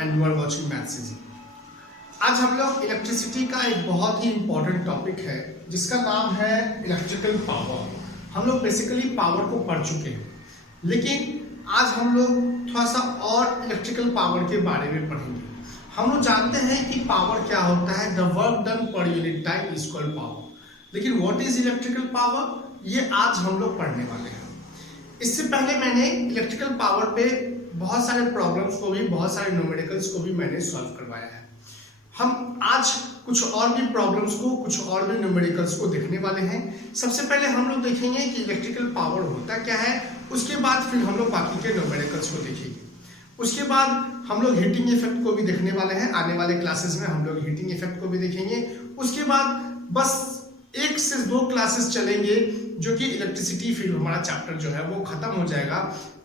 And you are watching maths easy. आज हम लोग इलेक्ट्रिसिटी का एक बहुत ही इंपॉर्टेंट टॉपिक है जिसका नाम है इलेक्ट्रिकल पावर। हम लोग बेसिकली पावर को पढ़ चुके हैं, लेकिन आज हम लोग थोड़ा सा और इलेक्ट्रिकल पावर के बारे में पढ़ेंगे। हम लोग जानते हैं कि पावर क्या होता है, the work done per unit time is called power. लेकिन व्हाट इज इलेक्ट्रिकल पावर, ये आज हम लोग पढ़ने वाले हैं। इससे पहले मैंने इलेक्ट्रिकल पावर पे बहुत सारे प्रॉब्लम्स को भी, बहुत सारे न्यूमेरिकल्स को भी मैंने सॉल्व करवाया है। हम आज कुछ और भी प्रॉब्लम्स को, कुछ और भी न्यूमेरिकल्स को देखने वाले हैं। सबसे पहले हम लोग देखेंगे कि इलेक्ट्रिकल पावर होता क्या है, उसके बाद फिर हम लोग बाकी के न्यूमेरिकल्स को देखेंगे। उसके बाद हम लोग हीटिंग इफेक्ट को भी देखने वाले हैं। आने वाले क्लासेस में हम लोग हीटिंग इफेक्ट को भी देखेंगे। उसके बाद बस 1 से 2 क्लासेस चलेंगे जो कि इलेक्ट्रिसिटी फील्ड हमारा चैप्टर जो है वो खत्म हो जाएगा।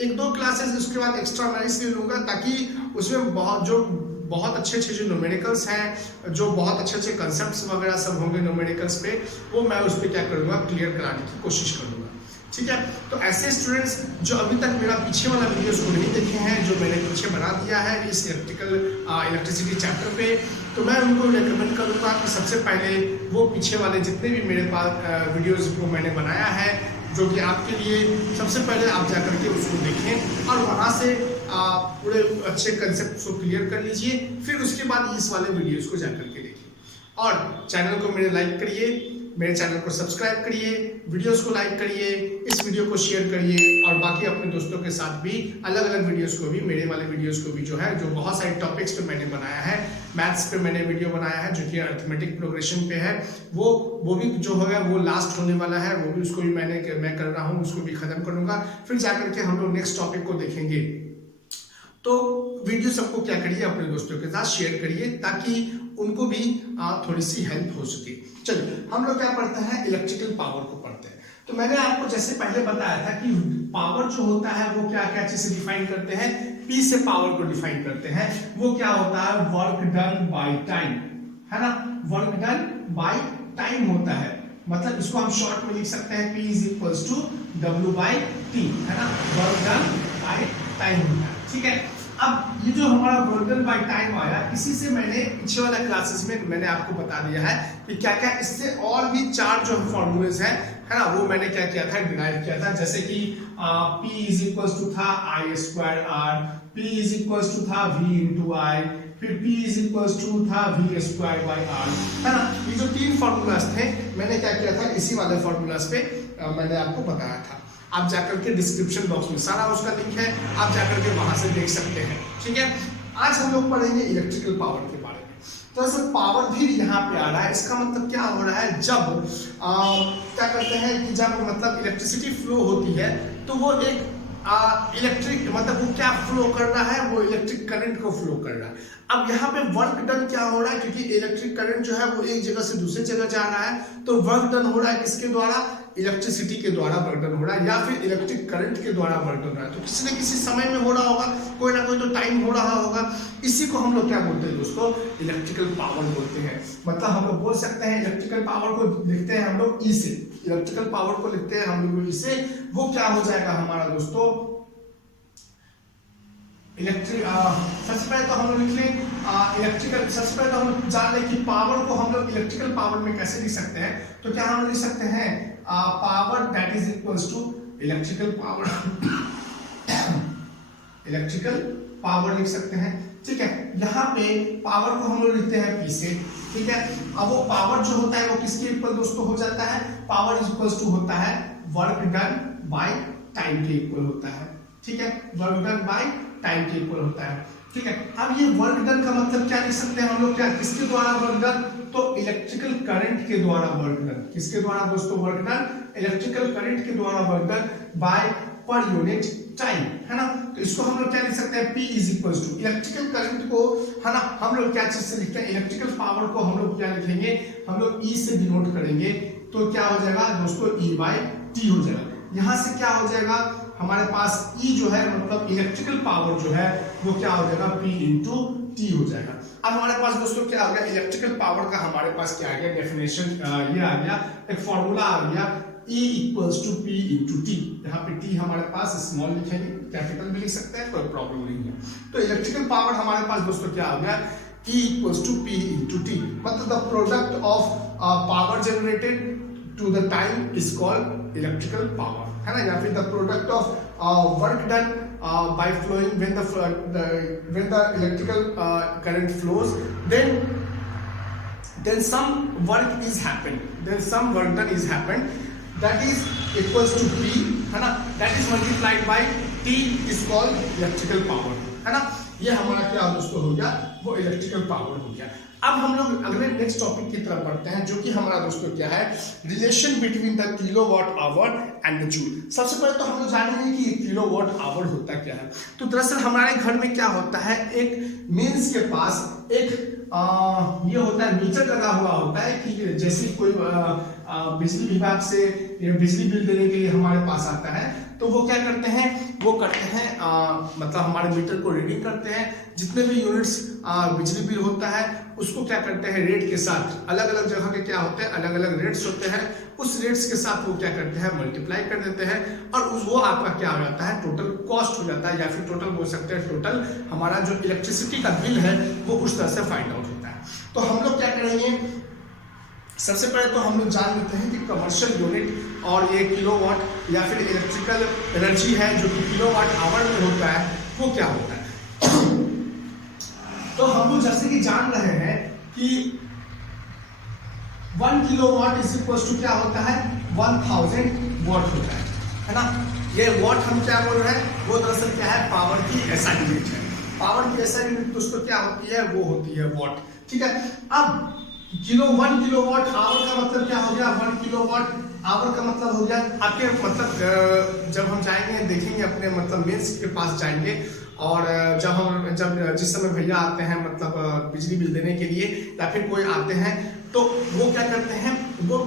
1-2 क्लासेस उसके बाद एक्स्ट्रा मैं इसलिए लूंगा ताकि उसमें बहुत अच्छे जो न्यूमेरिकल्स हैं, जो बहुत अच्छे कंसेप्ट्स वगैरह सब होंगे न्यूमेरिकल्स पे, वो मैं उस पर क्या करूँगा, क्लियर कराने की कोशिश करूँगा। ठीक है, तो ऐसे स्टूडेंट्स जो अभी तक मेरा पीछे वाला वीडियोस को नहीं देखे हैं, जो मैंने पीछे बना दिया है इस इलेक्ट्रिसिटी चैप्टर पे, तो मैं उनको रिकमेंड करूँगा कि सबसे पहले वो पीछे वाले जितने भी मेरे पास वीडियोस को मैंने बनाया है, जो कि आपके लिए, सबसे पहले आप जा करके उसको देखें और वहाँ से पूरे अच्छे कंसेप्ट को क्लियर कर लीजिए। फिर उसके बाद इस वाले वीडियोस को जा करके देखिए और चैनल को मेरे लाइक करिए, मेरे चैनल को सब्सक्राइब करिए, वीडियोस को लाइक करिए, इस वीडियो को शेयर करिए और बाकी अपने दोस्तों के साथ भी अलग अलग वीडियोस को भी, मेरे वाले वीडियोस को भी जो है, जो बहुत सारे टॉपिक्स पे मैंने बनाया है, मैथ्स पे मैंने वीडियो बनाया है जो कि अरिथमेटिक प्रोग्रेशन पे है, वो भी जो होगा वो लास्ट होने वाला है, वो भी उसको भी मैं कर रहा हूँ, उसको भी खत्म करूँगा। फिर जाकर के हम लोग नेक्स्ट टॉपिक को देखेंगे। तो वीडियो सबको क्या करिए, अपने दोस्तों के साथ शेयर करिए ताकि उनको भी थोड़ी सी हेल्प हो सके। चलिए हम लोग क्या पढ़ते हैं, इलेक्ट्रिकल पावर को पढ़ते हैं। तो मैंने आपको जैसे पहले बताया था कि पावर जो होता है वो क्या क्या चीज से डिफाइन करते हैं, पी से पावर को डिफाइन करते हैं। वो क्या होता है, वर्क डन बाय टाइम, है ना, वर्क डन बाय टाइम होता है। मतलब इसको हम शॉर्ट में लिख सकते हैं, P is equals to W/T, है ना, वर्क डन बाय टाइम होता है। ठीक है, अब ये जो हमारा वर्क डन बाय टाइम आया, इसी से मैंने पीछे वाला क्लासेस में मैंने आपको बता दिया है कि क्या क्या इससे और भी 4 जो फॉर्मूलेज हैं, है ना, वो मैंने क्या किया था, डिराइव किया था। जैसे कि P इज इक्वल्स टू था I²R, P is equals to था V/I, फिर P इज इक्वल्स टू था V²/R, है ना। ये जो 3 फॉर्मूलाज थे, मैंने क्या किया था, इसी वाले फॉर्मूलाज पे मैंने आपको बताया था। आप जाकर के डिस्क्रिप्शन बॉक्स में सारा उसका लिंक है, आप जाकर के वहां से देख सकते हैं। ठीक है, आज हम लोग पढ़ेंगे इलेक्ट्रिकल पावर के बारे में। तो ऐसे पावर भी यहाँ पे आ रहा है, इसका मतलब क्या हो रहा है, जब क्या करते हैं कि जब मतलब इलेक्ट्रिसिटी फ्लो होती है तो वो एक इलेक्ट्रिक, मतलब वो क्या फ्लो कर रहा है, वो इलेक्ट्रिक करंट को फ्लो कर रहा है। अब यहाँ पे वर्क डन क्या हो रहा है, क्योंकि इलेक्ट्रिक करंट जो है वो एक जगह से दूसरी जगह जा रहा है, तो वर्क डन हो रहा है किसके द्वारा, इलेक्ट्रिसिटी के द्वारा वर्क डन हो रहा है, या फिर इलेक्ट्रिक करंट के द्वारा वर्क डन हो रहा है। तो किसी न किसी समय में हो रहा होगा, कोई ना कोई तो टाइम हो रहा होगा। इसी को हम लोग क्या बोलते हैं दोस्तों, इलेक्ट्रिकल पावर बोलते हैं। मतलब हम लोग बोल सकते हैं इलेक्ट्रिकल पावर को लिखते हैं हम लोग ई से, इलेक्ट्रिकल पावर को लिखते हैं हम लोग ई से। वो क्या हो जाएगा हमारा दोस्तों, इलेक्ट्रिक, सबसे पहले तो हम लोग लिख लें इलेक्ट्रिकल, सबसे पहले तो हम लोग जान लें कि पावर को हम लोग इलेक्ट्रिकल पावर में कैसे लिख सकते हैं। तो क्या हम लोग लिख सकते हैं, power that is equals to electrical power, electrical power लिख सकते हैं। ठीक है, यहाँ पे पावर को हम लोग लिखते हैं P से। ठीक है, अब वो पावर जो होता है वो किसके इक्वल दोस्तों हो जाता है, पावर इज इक्वल्स टू होता है वर्क डन बाय टाइम के इक्वल होता है। ठीक है, वर्क डन बाय टाइम के इक्वल होता है। ठीक है, अब ये वर्क डन का मतलब क्या लिख सकते हैं हम लोग, क्या किसके द्वारा वर्क डन, तो इलेक्ट्रिकल करंट के द्वारा वर्क डन। किसके द्वारा दोस्तों वर्क डन, इलेक्ट्रिकल करंट के द्वारा work done by per unit time, है ना। तो इसको हम लोग क्या लिख सकते हैं, P is equals to electrical current को, है ना, हम लोग क्या चीज से लिखते हैं, इलेक्ट्रिकल पावर को हम लोग क्या लिखेंगे, हम लोग E से डिनोट करेंगे। तो क्या हो जाएगा दोस्तों, E/T हो जाएगा। यहाँ से क्या हो जाएगा हमारे पास, E जो है मतलब इलेक्ट्रिकल पावर जो है वो क्या हो जाएगा, P × टी हो जाएगा। अब हमारे पास दोस्तों क्या आ गया, इलेक्ट्रिकल पावर का हमारे पास क्या आ गया डेफिनेशन, ये आ गया एक फॉर्मूला आ गया, E equals to P into T. यहाँ पे टी हमारे पास स्मॉल लिखेंगे, कैपिटल भी लिख सकते हैं, कोई प्रॉब्लम नहीं है। तो इलेक्ट्रिकल पावर हमारे पास दोस्तों क्या हो गया, E equals to P into T, मतलब the product of power generated to the time is called electrical power, है ना, या फिर the product of work done by flowing when the electrical current flows, then some work is happened, then some work done is happened, that is equals to P, है ना, that is multiplied by T is called electrical power, है ना। ये हमारा क्या दोस्तों हो गया, वो इलेक्ट्रिकल पावर हो गया। अब हम लोग अगले नेक्स्ट टॉपिक की तरफ बढ़ते हैं, जो कि हमारा दोस्तों क्या है, relation between the kilowatt hour and the joule. सबसे पहले तो हम लोग जानेंगे कि किलोवाट आवर होता क्या है। तो दरअसल हमारे घर में क्या होता है, एक मेंस के पास एक ये होता है, मीटर लगा हुआ होता है कि जैसे कोई बिजली विभाग से बिजली बिल देने के लिए हमारे पास आता है, तो वो क्या करते हैं, वो करते हैं मतलब हमारे मीटर को रीडिंग करते हैं, जितने भी यूनिट्स बिजली बिल होता है उसको क्या करते हैं, रेट के साथ, अलग अलग जगह के क्या होते हैं, अलग अलग रेट्स होते हैं, उस रेट्स के साथ वो क्या करते हैं, मल्टीप्लाई कर देते हैं, और वो आपका क्या हो जाता है, टोटल कॉस्ट हो जाता है, या फिर टोटल बोल सकते हैं, टोटल हमारा जो इलेक्ट्रिसिटी का बिल है वो उस तरह से फाइंड आउट होता है। तो हम लोग क्या करेंगे, सबसे पहले तो हम लोग जान लेते हैं कि कमर्शियल यूनिट और ये किलोवाट या फिर इलेक्ट्रिकल एनर्जी है जो कि किलोवाट आवर में होता है, वो क्या होता है। तो हम लोग जैसे कि जान रहे हैं कि 1 किलोवाट इज इक्वल टू क्या होता है, 1000 वॉट होता है ना। ये वॉट हम क्या बोल रहे हैं, वो दरअसल क्या है, पावर की ऐसा यूनिट है। पावर की ऐसा यूनिट दोस्तों क्या होती है, वो होती है वॉट, ठीक है। अब 1 किलोवाट आवर का मतलब क्या हो गया, 1 किलोवाट आवर का मतलब हो गया आपके मतलब जब हम जाएंगे देखेंगे अपने मतलब मेंस के पास जाएंगे, और जब जिस समय भैया आते हैं मतलब बिजली बिल देने के लिए या फिर कोई आते हैं, तो वो क्या करते हैं, वो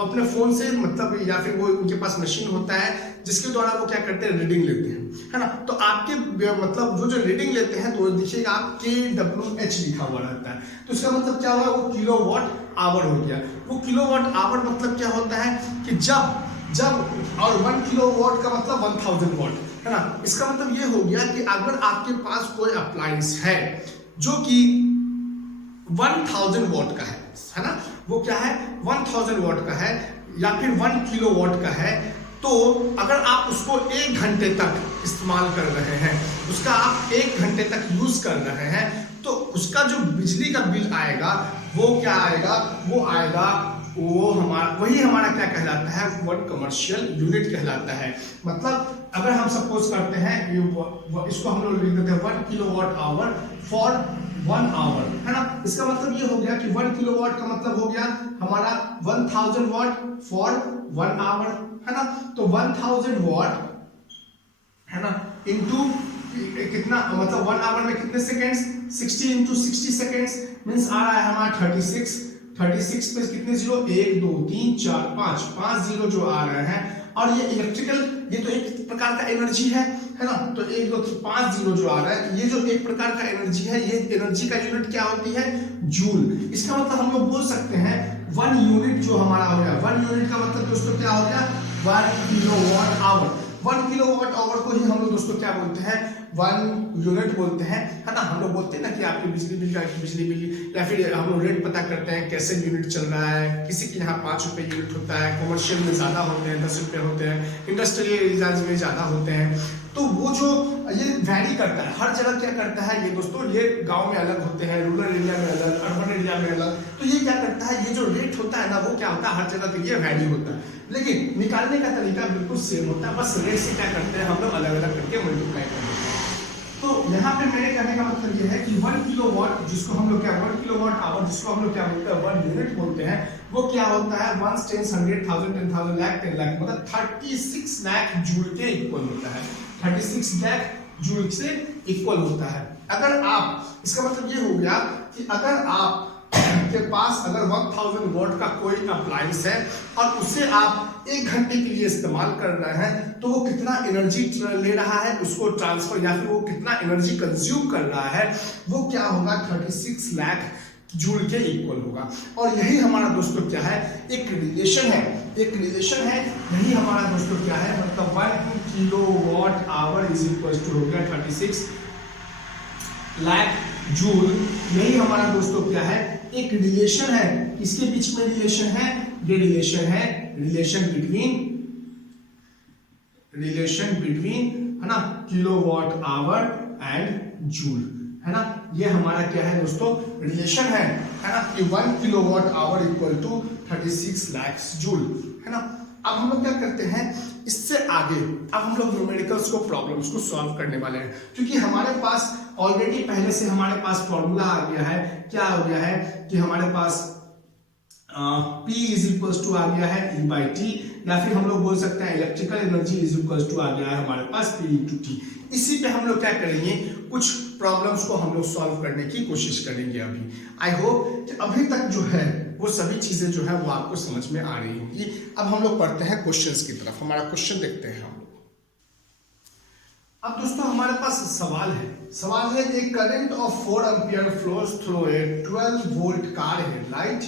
अपने फोन से मतलब या फिर वो उनके पास मशीन होता है जिसके द्वारा वो क्या करते हैं, रीडिंग लेते हैं, है ना। तो आपके मतलब जो रीडिंग लेते हैं तो देखिएगा आप KWH लिखा हुआ रहता है, तो इसका मतलब क्या हुआ, वो किलोवाट आवर हो गया। वो किलोवाट आवर मतलब क्या होता है कि जब और 1 किलोवाट का मतलब 1000 वॉट, है ना। इसका मतलब ये हो गया कि अगर आपके पास कोई अप्लायंस है जो कि 1000 वॉट का है ना, वो क्या है, 1000 वॉट का है या फिर 1 किलोवाट का है, तो अगर आप उसको 1 घंटे तक इस्तेमाल कर रहे हैं, उसका आप 1 घंटे तक यूज कर रहे हैं, तो उसका जो बिजली का बिल आएगा वो क्या आएगा, वो आएगा वो वही हमारा क्या कहलाता है, 1 कमर्शियल यूनिट कहलाता है। मतलब अगर हम सपोज करते हैं इसको हम लोग लिख देते हैं 1 किलोवाट आवर फॉर 1 आवर, है ना। इसका मतलब ये हो गया कि 1 किलोवाट का मतलब हो गया हमारा 1000 वॉट फॉर 1 आवर, है ना। तो 1000 वॉट, है ना, इनटू कितना मतलब 1 आवर में कितने सेकेंड्स, 60 इंटू 60 सेकेंड्स मींस आ रहा है हमारा 36 पे कितने जीरो, 1 2 3 4 5 जीरो जो आ रहे हैं, और ये इलेक्ट्रिकल, ये तो एक प्रकार का एनर्जी है ना। तो 1 2 3 5 जीरो जो आ रहा है, ये जो एक प्रकार का एनर्जी है, ये एनर्जी का यूनिट क्या होती है, जूल। इसका मतलब हम लोग बोल सकते हैं 1 यूनिट जो हमारा हो गया, 1 यूनिट का मतलब दोस्तों क्या हो गया, 1 किलोवाट आवर। 1 किलोवाट आवर को ही हम लोग दोस्तों क्या बोलते हैं, 1 यूनिट बोलते हैं, है ना। हम लोग बोलते हैं ना कि आपके बिजली बिल या फिर हम लोग रेट पता करते हैं कैसे यूनिट चल रहा है, किसी के यहाँ 5 रुपए यूनिट होता है, कमर्शियल में ज्यादा होते हैं 10 रुपए होते हैं, इंडस्ट्रियल एरियाज में ज्यादा होते हैं। तो वो जो ये वैरी करता है, हर जगह क्या करता है ये दोस्तों, ये गांव में अलग होते हैं, रूरल एरिया में अलग, अर्बन एरिया में अलग। तो ये क्या करता है, ये जो रेट होता है ना, वो क्या होता है, हर जगह के लिए वैरी होता है, लेकिन निकालने का तरीका बिल्कुल सेम होता है, बस रेट से क्या करते हैं हम लोग अलग अलग करके मल्टीप्लाई करते हैं। तो यहाँ पे मेरे कहने का मतलब ये है कि 1 किलोवाट जिसको हम लोग क्या, 1 किलोवाट आवर जिसको हम लोग क्या बोलते हैं, 1 यूनिट बोलते हैं, वो क्या होता है 1 10 100 1000 10,000 लाख 10 लाख मतलब 36 लाख जूल के इक्वल होता है, 36 लाख जूल से इक्वल होता है। अगर आप, इसका मतलब ये हो गया कि अगर आप के पास अगर 1000 वॉट का कोई अप्लायंस है और उसे आप 1 घंटे के लिए इस्तेमाल कर रहे हैं, तो वो कितना एनर्जी ले रहा है उसको ट्रांसफर, या फिर वो कितना एनर्जी कंज्यूम कर रहा है, वो क्या होगा 36 लाख जूल के इक्वल होगा। और यही हमारा दोस्तों क्या है, एक रिलेशन है, यही हमारा दोस्तों क्या है, मतलब 1 kilowatt hour is equal to हो गया 36 लाख जूल। यही हमारा दोस्तों क्या है, एक रिलेशन है। इसके बीच में रिलेशन है, ये रिलेशन बिटवीन है ना किलोवाट आवर एंड जूल, है ना। ये हमारा क्या है दोस्तों, रिलेशन है ना, कि 1 kilowatt hour equal to 36 lakh joule, है ना। अब हम लोग क्या करते हैं, इससे आगे अब हम लोग न्यूमेरिकल्स को, प्रॉब्लम्स को सॉल्व करने वाले हैं, क्योंकि हमारे पास ऑलरेडी पहले से हमारे पास फॉर्मूला आ गया है। क्या हो गया है कि हमारे पास P इज इक्वल टू आ गया है E/T, या फिर हम लोग बोल सकते हैं electrical energy is equal to आ गया है हमारे पास P/T। इसी पे हम लोग क्या करेंगे, कुछ प्रॉब्लम्स को हम लोग सॉल्व करने की कोशिश करेंगे अभी। आई होप कि अभी तक जो है वो सभी चीजें जो है वो आपको समझ में आ रही होंगी। अब हम लोग पढ़ते हैं क्वेश्चंस की तरफ। हमारा क्वेश्चन देखते हैं हम लोग। अब दोस्तों हमारे पास सवाल है एक current of 4 ampere flows through a 12 volt car headlight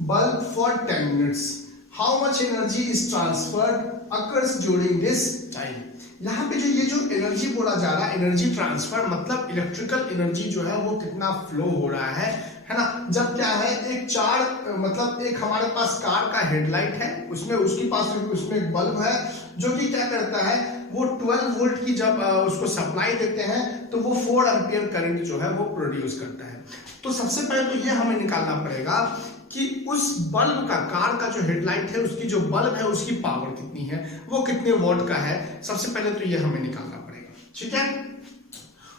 bulb for 10 minutes. How much energy is transferred occurs during this time? यहाँ पे जो एनर्जी बोला जा रहा है, एनर्जी ट्रांसफर मतलब इलेक्ट्रिकल एनर्जी जो है वो कितना फ्लो हो रहा है ना। जब क्या है, एक हमारे पास कार का हेडलाइट है, उसमें उसके पास उसमें एक बल्ब है जो कि क्या करता है, वो 12 वोल्ट की जब उसको सप्लाई देते हैं तो वो 4 एम्पियर करंट जो है वो प्रोड्यूस करता है। तो सबसे पहले तो ये हमें निकालना पड़ेगा कि उस बल्ब का, कार का जो हेडलाइट है उसकी जो बल्ब है उसकी पावर कितनी है, वो कितने वॉट का है। सबसे पहले तो ये हमें निकालना पड़ेगा, ठीक है।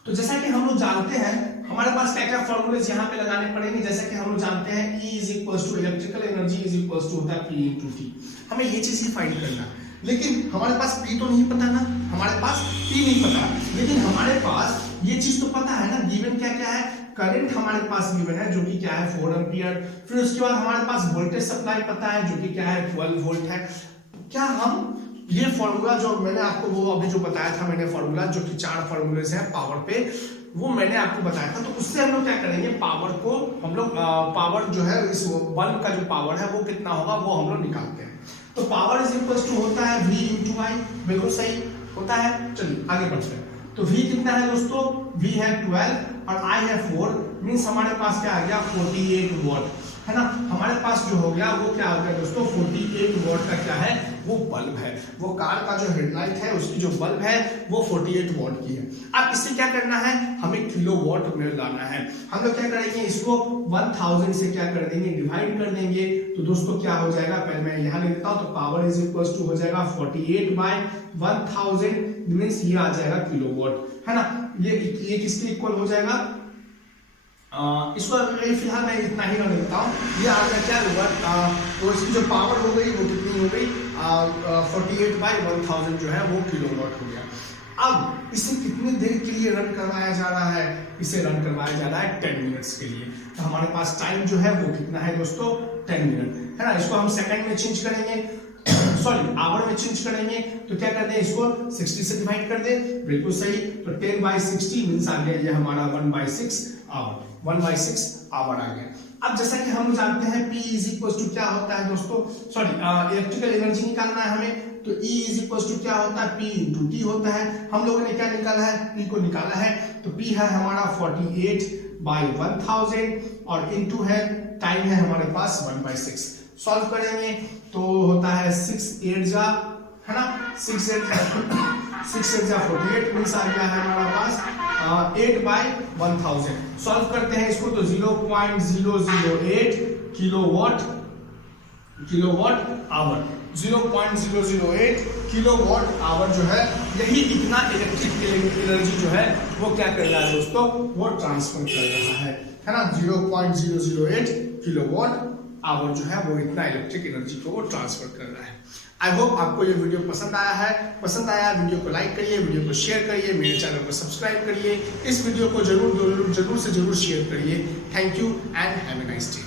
तो जैसा कि हम लोग जानते हैं हमारे पास क्या क्या फॉर्मूलेज यहाँ पे लगाने पड़ेंगे। जैसा कि हम लोग जानते हैं E is equal to electrical energy is equal to होता है P/T। हमें ये चीज ही फाइंड करना, लेकिन हमारे पास P तो नहीं पता ना, हमारे पास P नहीं पता, लेकिन हमारे पास ये चीज तो पता है ना, गिवन क्या क्या है, करंट हमारे पास गिवन है जो कि क्या है 4 एम्पियर। फिर उसके बाद हमारे पास वोल्टेज सप्लाई पता है जो कि क्या है 12 वोल्ट है। क्या हम ये फॉर्मूला जो मैंने आपको वो अभी जो बताया था मैंने फॉर्मूला, जो कि 4 फॉर्मूलेज हैं पावर पे, वो मैंने आपको बताया था। तो उससे हम लोग क्या करेंगे, पावर को हम लोग पावर जो है इस बल्ब का जो पावर है वो कितना होगा वो हम लोग निकालते हैं। तो पावर इज इक्वल टू होता है V × I, बिल्कुल सही होता है। चलिए आगे बढ़ते हैं। तो V कितना है दोस्तों, V है 12 और I है 4, मींस हमारे पास क्या आ गया 48 वॉट, है ना। हमारे पास जो हो गया वो क्या हो गया दोस्तों 48 वॉट का क्या है, वो बल्ब है। वो कार का जो हेडलाइट है उसकी जो बल्ब है वो 48 वॉट की है। अब इससे क्या करना है, हमें किलोवाट में लाना है। हम लोग क्या करेंगे, इसको 1000 से क्या कर देंगे, डिवाइड कर देंगे। तो दोस्तों क्या हो जाएगा, पहले मैं यहाँ लिख देता हूँ। तो पावर इज इक्वल टू हो जाएगा 48/1000, मींस ये आ जाएगा किलोवाट, है ना। ये किसके इक्वल हो जाएगा, इसको फिलहाल मैं इतना ही रख देता हूँ। ये आ गया क्या होगा, तो इसकी जो पावर हो गई वो कितनी हो गई 48/1000 जो है वो किलोवाट हो गया। अब इसे कितनी देर के लिए रन करवाया जा रहा है, इसे रन करवाया जा रहा है 10 मिनट्स के लिए। तो हमारे पास टाइम जो है वो कितना है दोस्तों 10 मिनट, है ना। इसको हम सेकंड में चेंज करेंगे, सॉरी आवर में चेंज करेंगे। तो क्या करते हैं, इसको 60 से डिवाइड कर दे, बिल्कुल सही। तो 10/60 मींस आ गया ये हमारा 1/6 आवर, 1/6 आवर आ गया। अब जैसा कि हम जानते हैं P इज इक्वल टू क्या होता है दोस्तों, सॉरी इलेक्ट्रिकल एनर्जी निकालना है हमें। तो E इज इक्वल टू क्या होता है, P × T होता है। हम लोगों ने क्या निकाला है, P को निकाला है। तो P है हमारा 48/1000 और इनटू है टाइम है हमारे पास 1/6। सॉल्व करेंगे तो होता है 6 8 जा, है ना, 6 8 जा 48 मींस आ गया है हमारे पास 8/1000। सॉल्व करते हैं इसको तो 0.008 किलोवाट आवर, 0.008 किलोवाट आवर जो है, यही इतना इलेक्ट्रिक एनर्जी जो है वो क्या कर रहा है दोस्तों, वो ट्रांसफर कर रहा है ना। 0.008 किलोवाट आवर जो है वो इतना इलेक्ट्रिक एनर्जी को वो ट्रांसफर कर रहा है। आई होप आपको ये वीडियो पसंद आया वीडियो को लाइक करिए, वीडियो को शेयर करिए, मेरे चैनल को सब्सक्राइब करिए, इस वीडियो को जरूर से जरूर शेयर करिए। Thank you and have a nice day.